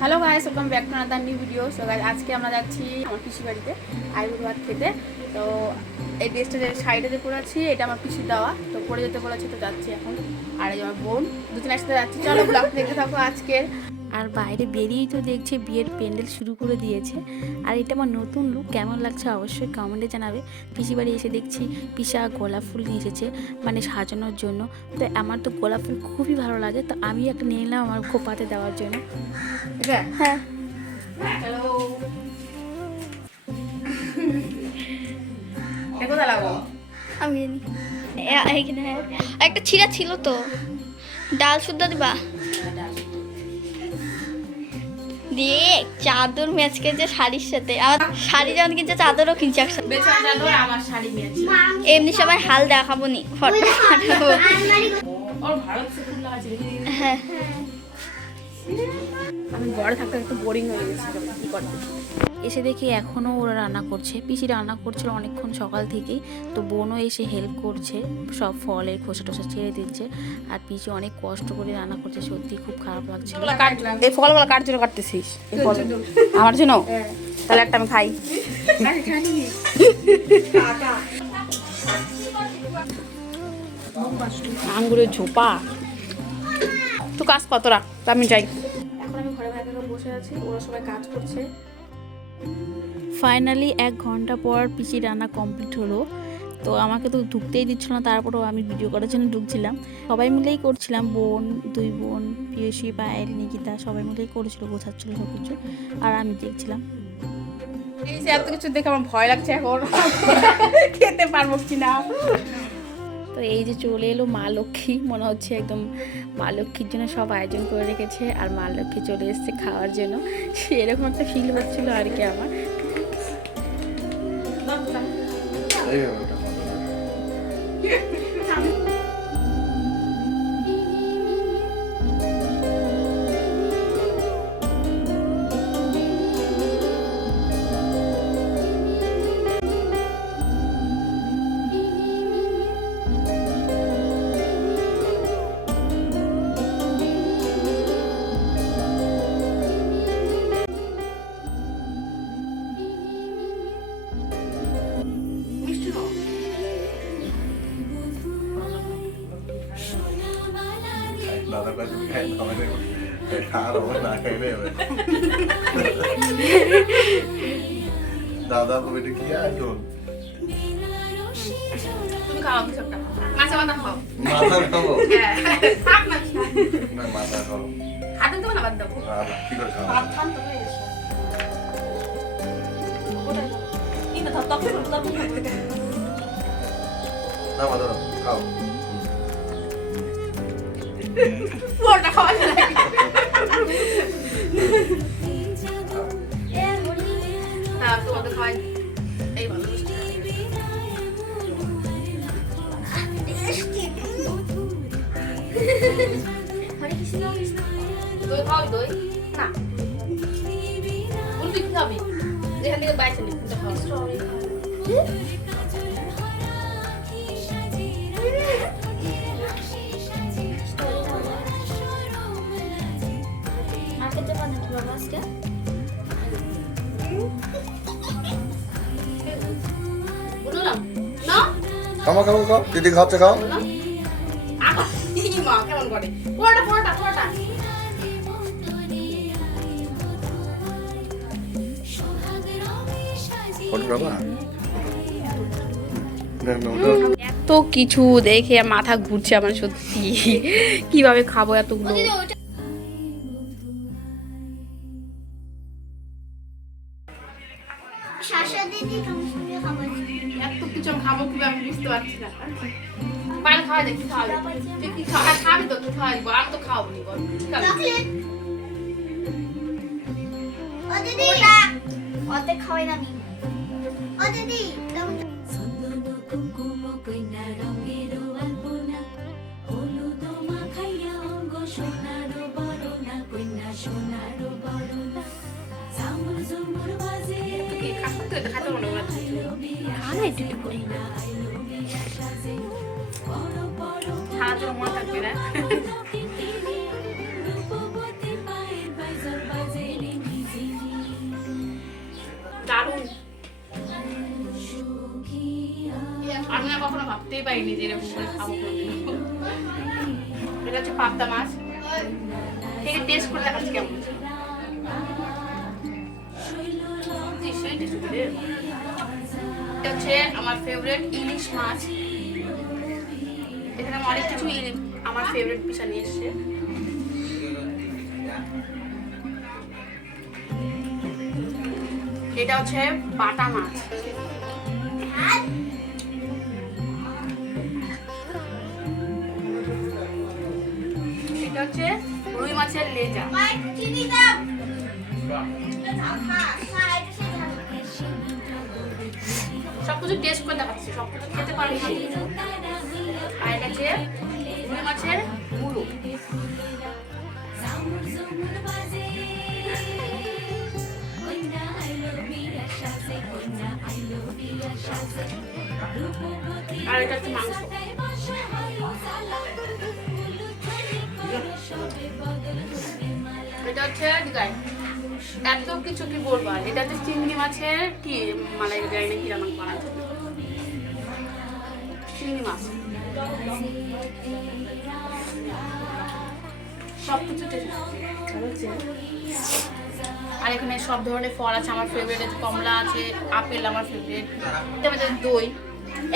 Hello guys, welcome back to another new video. So guys, আজকে আমরা যাচ্ছি আমার পিসি বাড়িতে আইবুড়ো ভাত খেতে। তো এই ড্রেসটা যে শাড়িটা যে পরে আছি, এটা আমার পিসি দেওয়া, তো পরে যেতে বলেছে, তো যাচ্ছি এখন। আর এই আমার বোন, দুজন একসাথে যাচ্ছি। চলো ব্লগ দেখতে থাকো আজকের। আর বাইরে বেরিয়েই তো দেখছে বিয়ের প্যান্ডেল শুরু করে দিয়েছে। আর এটা আমার নতুন লুক, কেমন লাগছে অবশ্যই কমেন্টে জানাবে। পিসি বাড়ি এসে দেখছি পিসা গোলাপ ফুল নিয়ে এসেছে, মানে সাজানোর জন্য। তো আমার তো গোলাপ ফুল খুবই ভালো লাগে, তো আমি একটা নিয়ে নিলাম আমার খোপাতে দেওয়ার জন্য। হ্যাঁ, চলো। কোথায় লাগবো? আমি জানি এইখানে একটা ছিঁড়া ছিল তো, ডাল শুদ্ধ দিবা দিয়ে চাদর ম্যাচ যে শাড়ির সাথে। আর শাড়ি যেমন কিনছে, চাদরও কিনছে একসাথে। বেচারা চাদর আমার শাড়ি নিয়েছি। এমনি সবাই হাল দেখাবো নি, ফটো পাঠাবো। ওর ভারত সে ফুল লাগাচ্ছি দেখি। হ্যাঁ, আমি ঘরে থাকতে একটু বোরিং হয়ে গেছি, কি করতে। এসে দেখি এখনও ওরা রান্না করছে। পিসি রান্না করছিল অনেকক্ষণ সকাল থেকেই, তো বোনও এসে হেল্প করছে, সব ফলের খোসা টোসা ছেড়ে দিচ্ছে। আর পিসি অনেক কষ্ট করে রান্না করছে, সত্যি খুব খারাপ লাগছে। এই ফলগুলো কার জন্য কাটতেছিস? এই ফল আমার জন্য? তাহলে একটা আমি খাই। আঙ্গুরের ঝোপা তো কাজ কতটা, তো আমি যাই। এখন আমি ঘরে বাইরে বসে আছি, ওরা সবাই কাজ করছে। ফাইনালি 1 ঘন্টা পর পিসি রান্না কমপ্লিট হলো। তো আমাকে তো ঢুকতেই দিচ্ছিল না, তারপরেও আমি ভিডিও করার জন্য ঢুকছিলাম। সবাই মিলেই করছিলাম, দুই বোন পিয়সী, পায়েল, নিকিতা সবাই মিলেই করেছিল, গোছাচ্ছিল সব কিছু, আর আমি দেখছিলাম। এই যে এত কিছু দেখে আমার ভয় লাগছে এখন, খেতে পারবো কিনা। তো এই যে চলে এলো মা লক্ষ্মী, মনে হচ্ছে একদম মা লক্ষ্মীর জন্য সব আয়োজন করে রেখেছে, আর মা লক্ষ্মী চলে এসছে খাওয়ার জন্য, সেরকম একটা ফিল হচ্ছিল আর কি আমার। দাদা কাছে খাই না, আমাদের খাওয়ার হবে না খাইলে হবে। দাদা তুমি এটা কি আয়োজন? তুমি খাও কিছু একটা, মাছা বাদাম খাও। মাথা খাবো থাক না, না, মাথা খাবো। হাতে দেবো না, বাদ দেবো। কি করে খাবো? ভাত খান তো হয়ে গেছে। এই না, তখন না, মাথা খাও। পুরোটা খাওয়া যায় না। হ্যাঁ, তোমাদের খাওয়াই এই ভালো মিষ্টি। দই খাওয়াই, দই না উল্টি খাবি, যেখান থেকে বাইছে নি বললাম না। খাও খাও খাও, দিদি খাচ্ছে, খাও। মা কেমন করে পুরোটা পুরোটা পুরোটা। এত কিছু দেখে মাথা ঘুরছে আমার, সত্যি কিভাবে খাবো এতগুলো। এত কিছু খাবো কিভাবে আমি বুঝতে পারছি না। পান খাওয়া যায়, কি খাওয়াবি? তুই কি খাবি তো? তুই খাওয়াবি, আমি তো খাওয়াবো নি। বল অতে খাওয়াই না। ও দিদি খানা একটু একটু করে খাওয়ার জন্য মনে থাকবে না। পাইনি যে এরকম করে খাবো কোনোদিনও। এটা হচ্ছে পাবদা মাছ, থেকে টেস্ট করে দেখাচ্ছি কেমন। এটা হচ্ছে আমার ফেভারিট ইলিশ মাছ। এখানে আমি অনেক কিছু আমার ফেভারিট পিসা নিয়ে এসছে। এটা হচ্ছে বাটা মাছ। এটা হচ্ছে রুই মাছের লেজা। সবকিছু টেস্ট করে দেখাচ্ছি, সবকিছু খেতে পারবো না। আর এটা হচ্ছে রুই মাছের মুড়ো। আর এটা হচ্ছে মাংস। এটা হচ্ছে দিঘায় এত কিছু কি বলবো। আর এটা হচ্ছে চিংড়ি মাছের কি মালাই গাড়ি নাকি রান্না করা চিংড়ি মাছ। সবকিছু আর এখানে সব ধরনের ফল আছে। আমার ফেভারিট আছে কমলা আছে, আপেল আমার ফেভারিট, এটা আমাদের দই,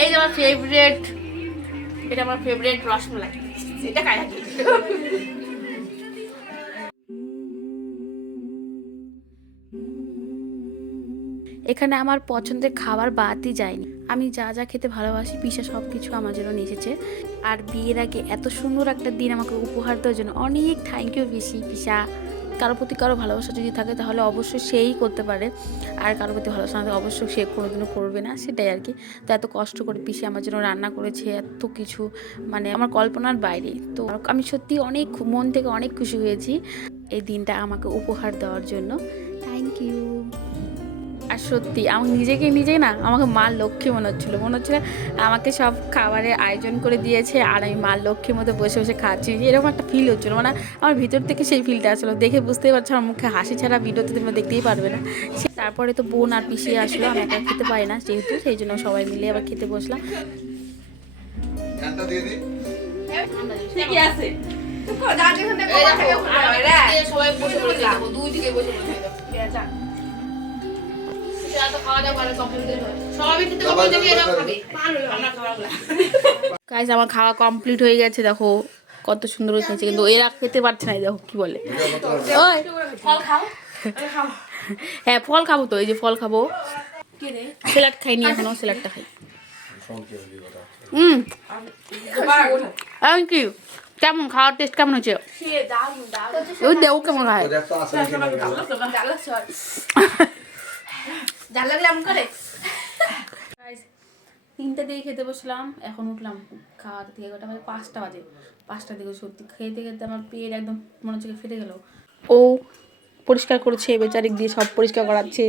এই যে আমার ফেভারিট, এটা আমার ফেভারিট রসমালাই, এটা খাই থাকি। এখানে আমার পছন্দের খাবার বাদই যায়নি। আমি যা যা খেতে ভালোবাসি পিসা সব কিছু আমার জন্য নিয়ে এসেছে। আর বিয়ের আগে এত সুন্দর একটা দিন আমাকে উপহার দেওয়ার জন্য অনেক থ্যাংক ইউ পিসা। কারোর প্রতি কারো ভালোবাসা যদি থাকে তাহলে অবশ্যই সেই করতে পারে, আর কারোর প্রতি ভালোবাসা না থাকে অবশ্যই সে কোনোদিনও করবে না, সেটাই আর কি। তো এত কষ্ট করে পিসি আমার জন্য রান্না করেছে, এত কিছু মানে আমার কল্পনার বাইরে। তো আমি সত্যি অনেক মন থেকে অনেক খুশি হয়েছি এই দিনটা আমাকে উপহার দেওয়ার জন্য। Thank you. আর সত্যি আমার নিজেই না আমাকে মা লক্ষ্মী মনে হচ্ছিলো আমাকে সব খাবারের আয়োজন করে দিয়েছে আর আমি মা লক্ষ্মীর মতো বসে বসে খাচ্ছি, এরকম একটা ফিল হচ্ছিলো। মানে আমার ভিতর থেকে সেই ফিলটা আসলো, দেখে বুঝতেই পারছো আমার মুখে হাসি ছাড়া ভিডিওতে তোমরা দেখতেই পারবে না। তারপরে তো বোন আর পিসি আসলো, আমি একা খেতে পারি না যেহেতু, সেই জন্য সবাই মিলে আবার খেতে বসলাম। সবাই বসে বসে যাবো, দুই দিকে বসে বসে যাবো। গাইস আমার খাওয়া কমপ্লিট হয়ে গেছে, দেখো কত সুন্দর হয়েছে, কিন্তু এরা খেতে পারছে না। দেখো কি বলে, হ্যাঁ ফল খাবো তো, এই যে ফল খাবো, স্যালাড খাইনি এখনো, স্যালাডটা খাই। Thank you. কেমন খাওয়ার টেস্ট কেমন হয়েছে? ওই দেও কেমন খায়, জাল লাগলে এমন করে। 3টা দিকে খেতে বসলাম, এখন উঠলাম খাওয়া থেকে, ওটা মানে 5টা বাজে, 5টা দিকে। সত্যি খেতে খেতে আমার পেট একদম মনে হচ্ছে ফেটে গেল। ও পরিষ্কার করেছে, বেচারিক দিয়ে সব পরিষ্কার করাচ্ছে।